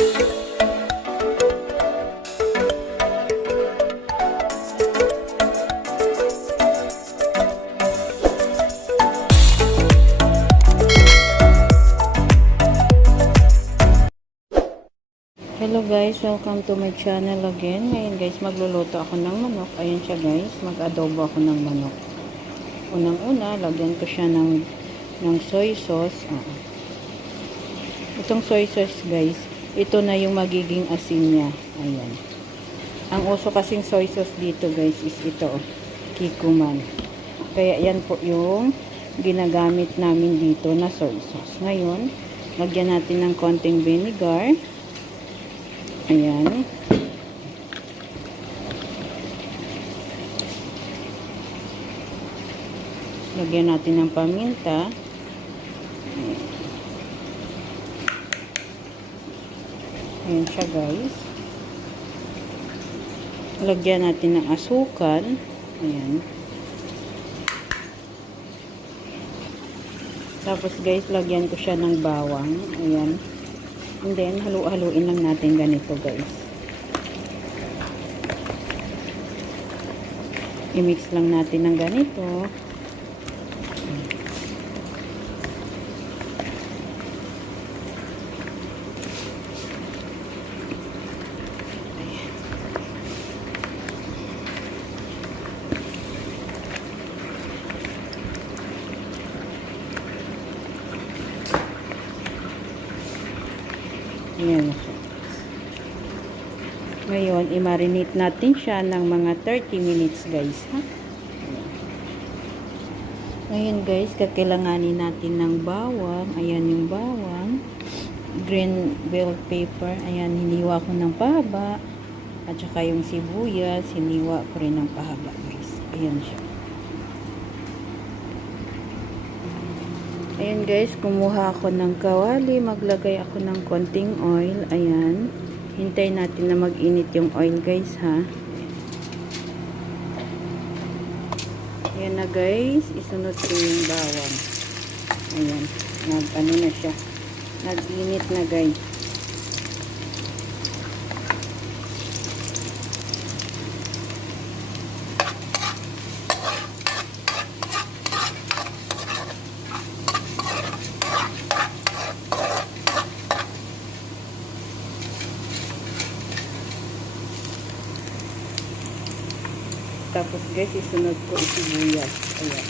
Hello guys, welcome to my channel again. Ngayon guys, magluluto ako ng manok. Ayan siya guys, mag-adobo ako ng manok. Unang-una, lagyan ko siya ng soy sauce. Itong soy sauce guys, ito na yung magiging asin niya. Ayan. Ang uso kasing soy sauce dito guys is ito, Kikkoman. Kaya yan po yung ginagamit namin dito na soy sauce. Ngayon, lagyan natin ng konting vinegar. Ayan. Lagyan natin ng paminta. Ayan siya guys. Lagyan natin ng asukal. Ayan. Tapos guys, lagyan ko siya ng bawang. Ayan. And then, halu-haluin lang natin ganito guys. I-mix lang natin ng ganito. Ayan na siya. Ngayon, i-marinate natin siya ng mga 30 minutes guys. Ha? Ngayon guys, kakailanganin natin ng bawang. Ayan yung bawang. Green bell pepper. Ayan, hiniwa ko ng pahaba. At saka yung sibuyas, hiniwa ko rin ng pahaba guys. Ayan siya. Ayan guys, kumuha ako ng kawali, maglagay ako ng konting oil. Ayan. Hintayin natin na mag-init yung oil guys ha. Ayan na guys, isunod ko yung bawang. Ayan, ano na siya. Nag-init na guys. Tapos guys, isunod ko yung sibuyas. Ayan.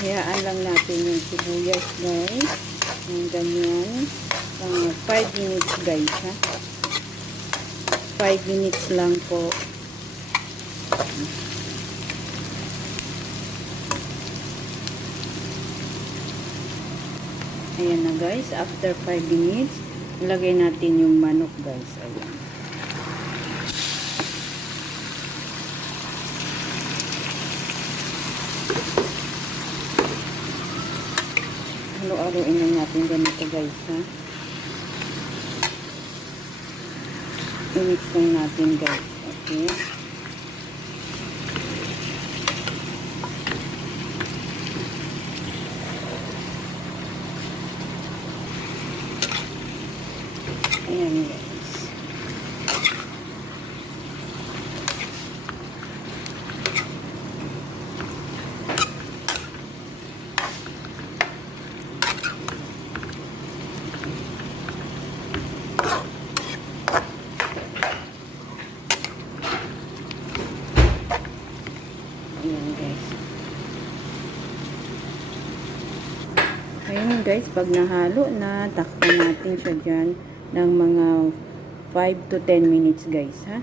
Hayaan lang natin yung sibuyas guys. Yung ganyan. 5 minutes guys ha. 5 minutes lang po. Ayan na guys. After 5 minutes, ilagay natin yung manok guys. Ayan. Halo-haluin lang natin ganito guys ha. I-mix lang natin guys. Okay. Ayan guys. Ayun guys, pag nahalo na, takpan natin siya dyan ng mga 5 to 10 minutes guys ha.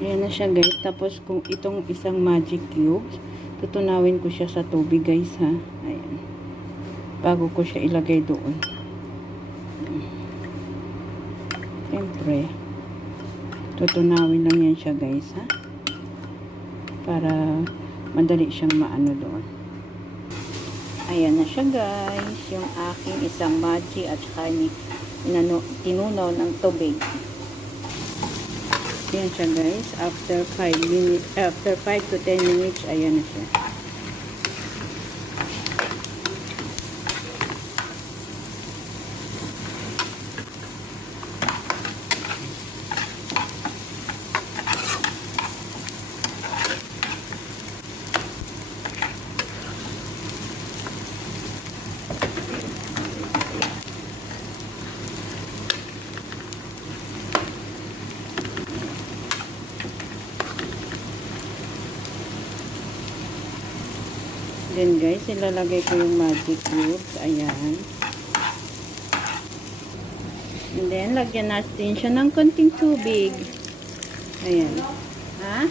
Ayan na siya guys. Tapos kung itong isang magic cubes, tutunawin ko siya sa tubig guys ha. Ayan. Bago ko siya ilagay doon. Siyempre, tutunawin lang yan siya guys ha. Para madali siyang maano doon. Ayan na siya guys. Yung aking isang magic at saka tinunaw ng tubig. Ayan siya guys. After 5 minutes, after 5 to 10 minutes, ayan na siya. Then guys, ilalagay ko yung magic cubes. Ayan. And then, lagyan natin siya ng konting tubig. Ayan. Ha?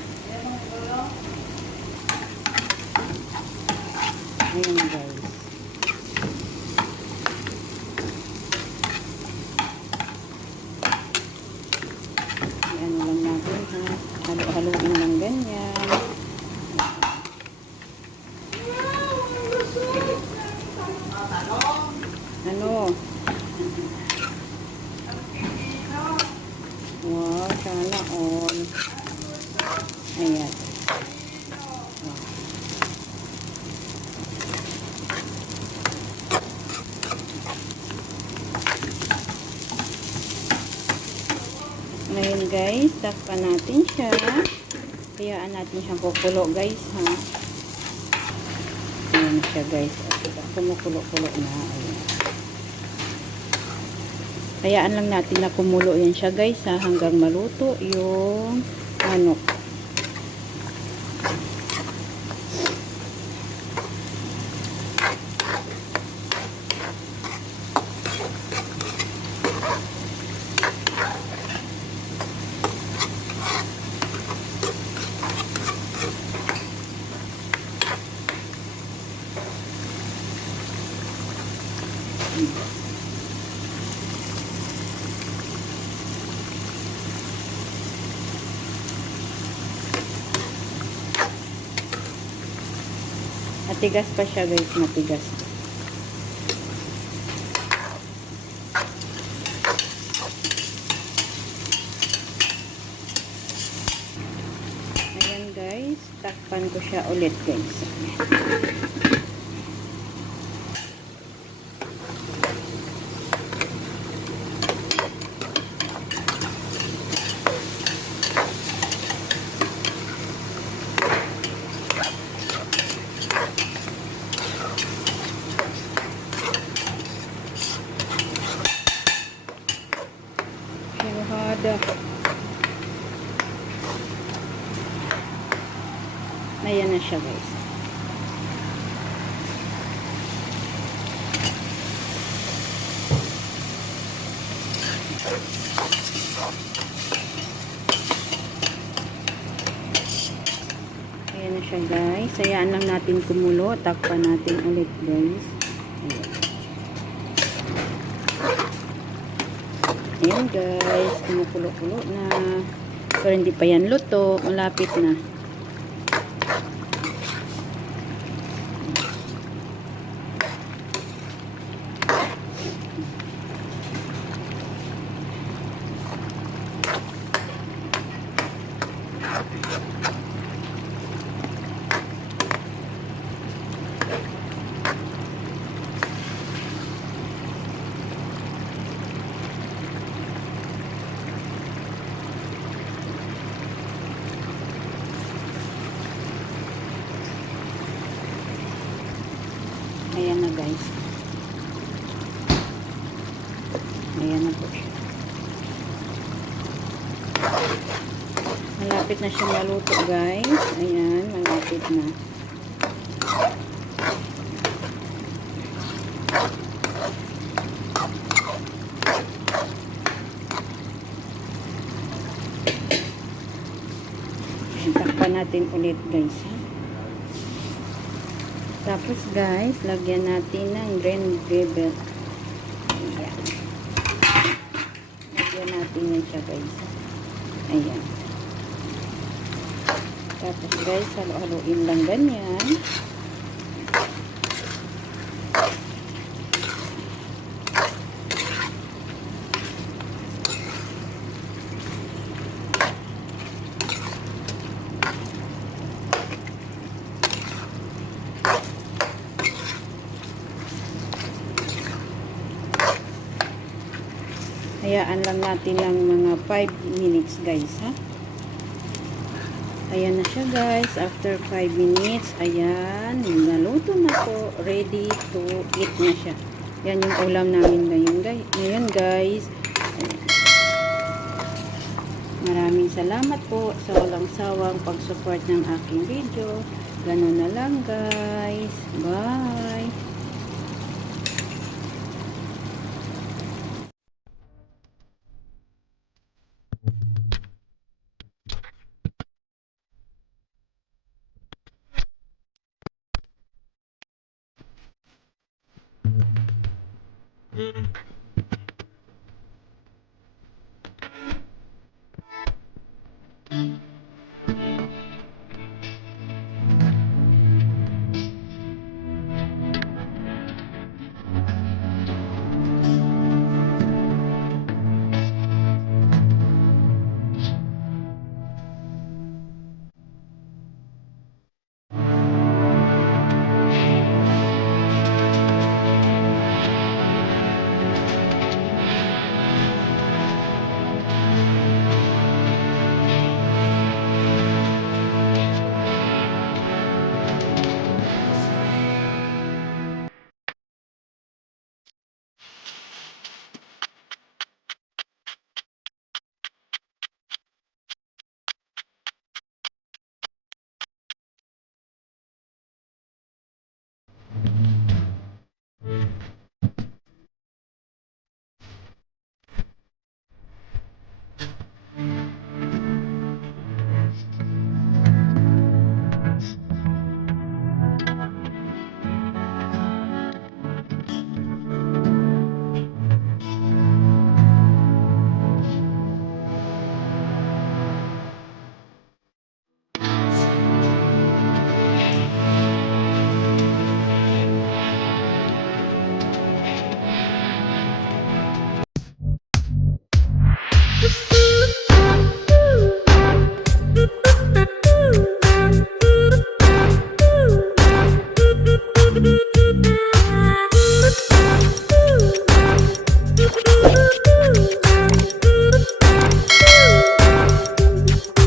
Ayan guys. Ayan lang natin ha. Halo-haluin lang ganyan. Ano? Wow, sana all. Ayan. Wow. Ngayon guys, takpan natin siya. Hayaan natin siyang kukulo guys ha. Ayan siya guys. Kumukulo-kulo na. Ayan. Hayaan lang natin na kumulo yan siya guys ha, hanggang maluto yung manok. Matigas pa siya guys, matigas. Ayan guys, takpan ko siya ulit guys. Ayan na siya guys. Ayan na siya guys. Hayaan lang natin kumulo. Takpan natin ulit guys. Ayan. Ayan guys. Kumukulo-kulo na. Pero hindi pa yan luto. Malapit na. Ayan na guys. Ayan na po siya. Malapit na siya maluto guys. Ayan, malapit na. Takpan natin ulit guys. Ha? Tapos guys, lagyan natin ng green gravel. Ayan. Lagyan natin yan siya guys. Ayan. Tapos guys, halo-haluin lang ganyan. Hayaan lang natin ng mga 5 minutes guys ha. Ayan na siya guys. After 5 minutes, ayan, naluto na po. Ready to eat na siya. Yan yung ulam namin ngayon guys. Maraming salamat po sa walang sawang pag-support ng aking video. Ganun na lang guys. Bye! Thank you.